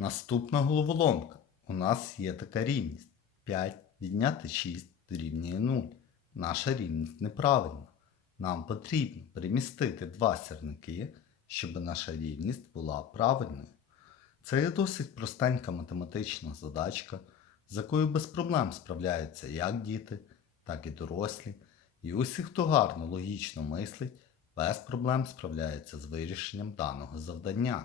Наступна головоломка. У нас є така рівність. 5 відняти 6 дорівнює 0. Наша рівність неправильна. Нам потрібно перемістити два сірники, щоб наша рівність була правильною. Це є досить простенька математична задачка, з якою без проблем справляються як діти, так і дорослі. І усі, хто гарно логічно мислить, без проблем справляється з вирішенням даного завдання.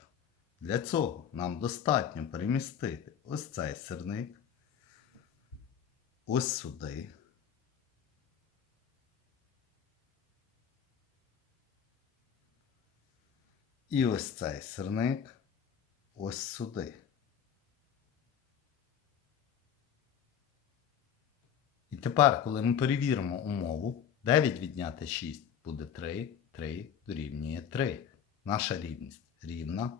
Для цього нам достатньо перемістити ось цей сирник, ось сюди. І ось цей сирник ось сюди. І тепер, коли ми перевіримо умову, 9 відняти 6 буде 3, 3 дорівнює 3. Наша рівність рівна.